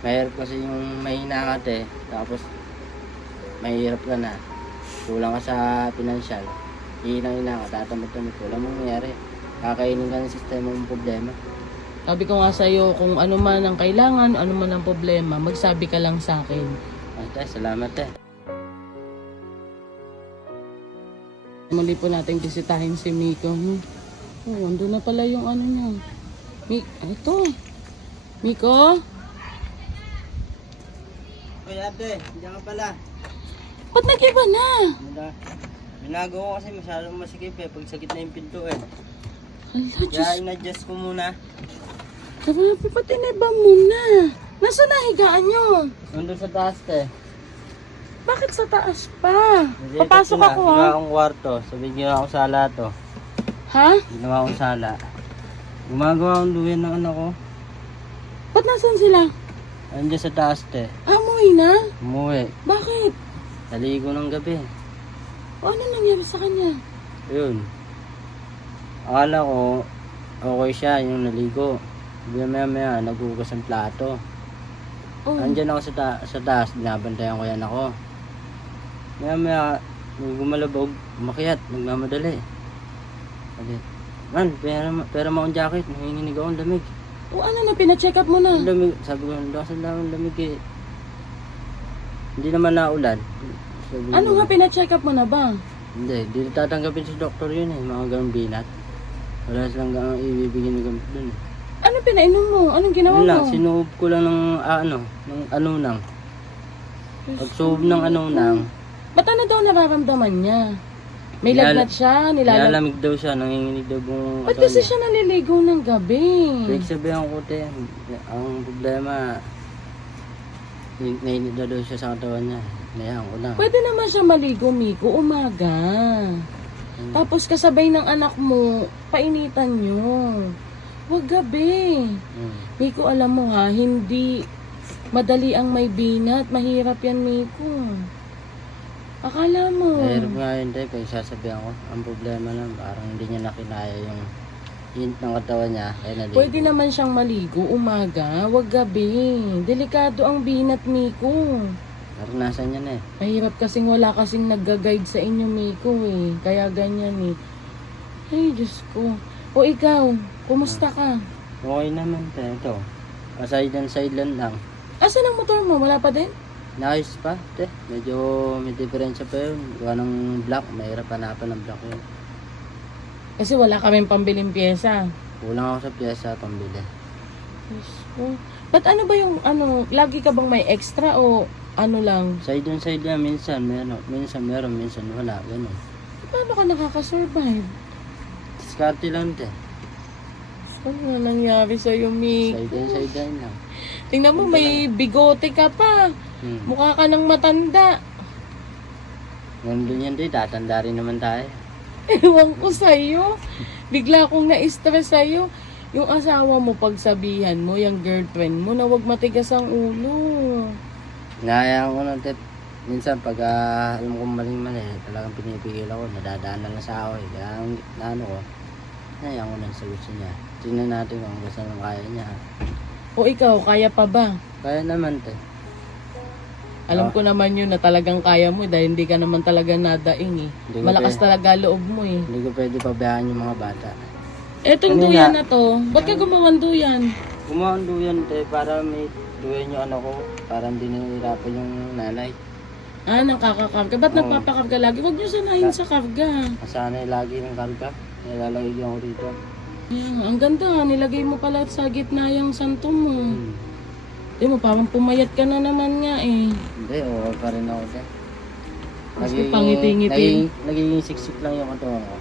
Mahirap kasi yung mahina ka te, tapos mahirap ka na. Kulang ka sa pinansyal. Hinang-hina ka, tatamad-tamad. Wala mong mangyari. Kakainin ka ng sistema mong problema. Sabi ko nga sa'yo, kung ano man ang kailangan, ano man ang problema, magsabi ka lang sa akin. Ay, te, salamat te. Muli po natin bisitahin si Miko. Hmm. Oh, andun na pala yung ano niya. Mi ito. Miko? Uy ate, diyan ka pala. Ba't nag-iba na? Binago ko kasi masyadong masikip eh, pag sakit na yung pinto eh. Hala, Diyos. Kaya in-adjust ko muna. Grabe, pati naiba mo na. Nasaan na higaan nyo? Nandun sa taas te. Bakit sa taas pa? Nandito Papasok na, ako Ginawa ha. akong kwarto. Sabi ginawa akong sala to. Ha? Ginawa akong sala. Gumagawa akong duyan ng anak ko. Ba't nasan sila? Andiyan sa taas te. Amoy na? Umuwi. Bakit? Naligo ng gabi. O ano nangyari sa kanya? Yun. Akala ko, okay siya yung naligo. Sabi maya maya, naghugas ng plato. Oh, Andyan ako sa, ta- sa taas, binabantayan ko yan ako. Maya maya, nung gumalabog, umakyat, nagmamadali. Sabi, man, pera, pera mo akong jacket, nanginginig ako ng lamig. O ano na, pina-check up mo na? Ang lamig, sabi ko, lakas ng lamig eh. Hindi naman naulan. Sabi ko, Ano nga, pina-check up mo na ba? Hindi, di tatanggapin si doktor yun eh, mga ganong binat. Wala silang gang ibibigay ng gamot dun eh. Ano pinainom mo? Anong ginawa Yun lang, mo? sinuob ko lang ng ah, ano, ng anunang. Pag suob ng anunang, Ba't ano daw nararamdaman niya? May Nilala- lagnat siya, nilalag... nilalamig daw siya, nanginginig daw buong Ba't kasi siya naliligo ng gabi? Big sabihan ko te, ang problema, nainit na daw siya sa katawan niya. Nayan ko lang. Pwede naman siya maligo, Miko, umaga. Hmm. Tapos kasabay ng anak mo, painitan nyo. Huwag gabi. Hmm. Miko, alam mo ha, hindi madali ang may binat. Mahirap yan, Miko. Akala mo. Mahirap nga yun te, pag sasabihan ko. Ang problema lang, parang hindi niya nakinaya yung hint ng katawan niya. Kaya naligo. Pwede naman siyang maligo umaga, wag gabi. Delikado ang binat, Miko. Naranasan niya na eh. Mahirap kasing wala kasing nagga-guide sa inyo, Miko eh. Kaya ganyan eh. Ay, Diyos ko. O ikaw, kumusta ka? Okay naman te, ito. Aside and sideline lang. Asan ang motor mo? Wala pa din? Nice pa, te. Medyo may diferensya pa yun. Gawa ng block, mahirap hanapan ng block yun. Kasi wala kaming pambiling pyesa. Kulang ako sa pyesa pambili. Diyos ko. Ba't ano ba yung, ano, lagi ka bang may extra o ano lang? Side and side lang, minsan meron, minsan meron, minsan wala, ganun. Paano ka nakakasurvive? Diskarte lang, te. Ano na nangyari sa'yo, Miko? Side and side lang. Tingnan mo, may bigote ka pa. Hmm. Mukha ka ng matanda. Nandun yan, te. Tatanda rin naman tayo. Ewan ko sa'yo. Bigla akong na-stress sa'yo. Yung asawa mo, pagsabihan mo, yung girlfriend mo, na wag matigas ang ulo. Nahayaan ko ng te. Minsan, pag ah, alam kong maling mali, talagang pinipigil ako. Nadadaan na lang sa ako eh. Kaya, ang ano ko, nahayaan ko ng sa gusto niya. Tingnan natin kung gusto nang kaya niya. O ikaw, kaya pa ba? Kaya naman, te. Alam ko naman yun na talagang kaya mo dahil hindi ka naman talaga nadaing eh. Hindi ko Malakas pe- talaga loob mo eh. Hindi ko pwede pabayaan yung mga bata. Etong Kanina- duyan na to, ba't ka gumawan duyan? Gumawa duyan, te, para may duyan yung ano ko. Para hindi nahihirapan yung nanay. Ah, nakakakarga. Ba't Oo. nagpapakarga lagi? Huwag niyo sanayin sa karga. Masanay lagi ng karga. Nilalagay ko rito. Yan, ang ganda ha, nilagay mo pala sa gitna yung santo mo. Hmm. Di mo, parang pumayat ka na naman nga eh. Hindi, oo pa rin ako, te. Gusto pangiti-ngiti. Nagiging, nagiging siksik lang yung katawan ko.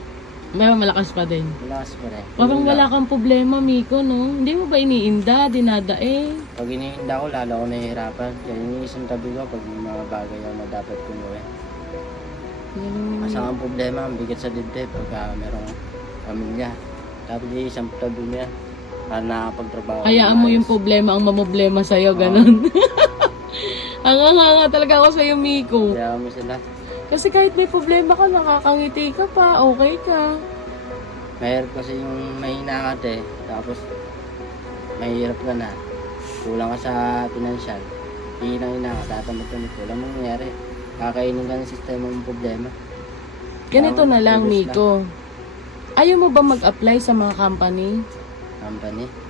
May malakas pa din. Malakas pa rin. Parang wala kang problema, Miko, no? Hindi mo ba iniinda, dinadae? Pag inihinda ko, lalo ako nahihirapan. Kaya yung isang tabi ko, pag may mga bagay ako na dapat gawin. Hmm. Masang ang problema, ang bigat sa dibdib pag uh, merong pamilya. Dapat yung isang tabi niya para nakakapagtrabaho. Hayaan mo yung problema ang mamoblema sa'yo, ganun. Hanga-hanga talaga ako sa'yo, Miko. Kaya mo sila. Kasi kahit may problema ka, nakakangiti ka pa, okay ka. Mahirap kasi yung mahina ka te, tapos mahirap ka na. kulang ka sa financial, hinang ina ka, tatamad-tamad, walang mangyayari. Kakainin ka ng sistema mong problema. Ganito na lang, Miko. Ayaw mo ba mag-apply sa mga company? Company.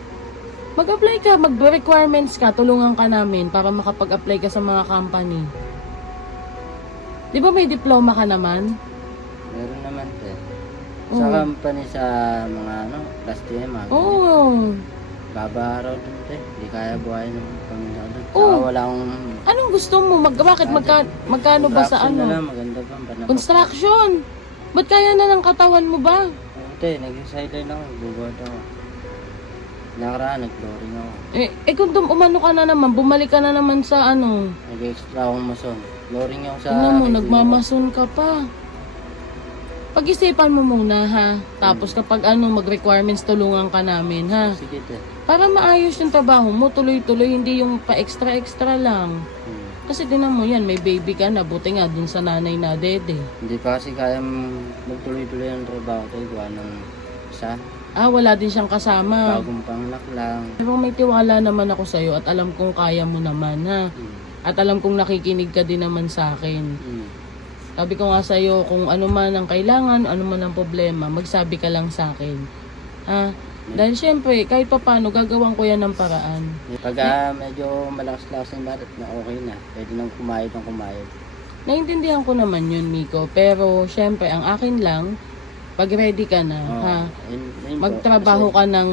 Mag-apply ka, mag-requirements ka, tulungan ka namin para makapag-apply ka sa mga company. Di ba may diploma ka naman? Meron naman te. Sa Oo. company sa mga ano, last year, mga Oo. ganyan. Baba araw dun te. Hindi kaya buhayin ng pamilya ko dun. Saka Oo. wala akong Anong gusto mo? Mag bakit magka, magkano ba sa contraction na ano? lang, maganda pa. Banat Construction. Ba't kaya na ng katawan mo ba? Oo te, nag-sideline ako. Bubuhat ako. Nakaraan, nag-flooring ako. Eh, eh kung dum umano ka na naman, bumalik ka na naman sa ano. Nag-extra akong mason. Flooring ako sa... Tingnan mo, kaibigan nagmamason ka pa. Pag-isipan mo muna ha. Tapos kapag ano, mag-requirements tulungan ka namin ha. ko. Sige te. Para maayos yung trabaho mo, tuloy-tuloy, hindi yung pa-extra-extra lang. Hmm. Kasi tinan mo yan, may baby ka na, buti nga dun sa nanay na dede. Hindi pa kasi kaya magtuloy-tuloy ang trabaho tayo. Gawa ng isa. Ah, wala din siyang kasama. Bagong panganak lang. Pero may tiwala naman ako sa'yo at alam kong kaya mo naman ha. Hmm. At alam kong nakikinig ka din naman sa akin. Hmm. Sabi ko nga sa'yo, kung ano man ang kailangan, ano man ang problema, magsabi ka lang sa akin. Ha? Dahil syempre, kahit pa paano, gagawan ko yan ng paraan. Pag ah, medyo malakas-lakas ng barat na okay na. Pwede nang kumayod ng kumayod. Naintindihan ko naman yun, Miko. Pero syempre, ang akin lang, pag ready ka na, Oo. ha? Ayun- ayun po. Magtrabaho Kasi ka ng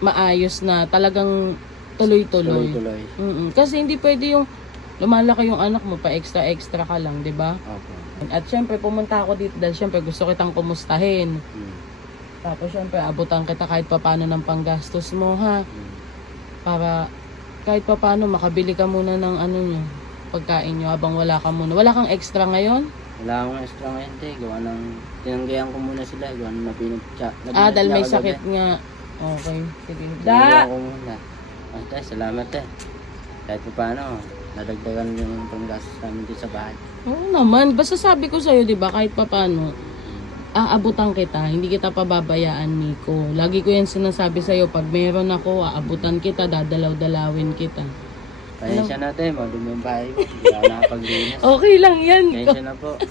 maayos na talagang tuloy-tuloy. Tuloy-tuloy. Mm-mm. Kasi hindi pwede yung lumalaki yung anak mo pa extra-extra ka lang, 'di ba? Opo. At syempre pumunta ako dito dahil syempre gusto kitang kumustahin. Hmm. Tapos syempre abutan kita kahit papano ng panggastos mo ha. Hmm. Para kahit papano makabili ka muna ng ano nyo, pagkain nyo habang wala ka muna. Wala kang extra ngayon? Wala akong extra ngayon, te. Gawa ng... Tinanggayan ko muna sila. Gawa ng napinag... Ah, dahil may sakit nga. Okay, sige. Da! ko muna. Ah, te, salamat, te. Kahit pa paano, nadagdagan yung panggastos namin dito sa bahay. Oo naman. Basta sabi ko sa'yo, di ba, kahit papano, aabutan kita, hindi kita pababayaan, Nico. Lagi ko yan sinasabi sa'yo, pag meron ako, aabutan kita, dadalaw-dalawin kita. Pasensya na, te. Madumi yung bahay ko. Hindi ako nakapaglinis. Okay lang yan. Pasensya na po.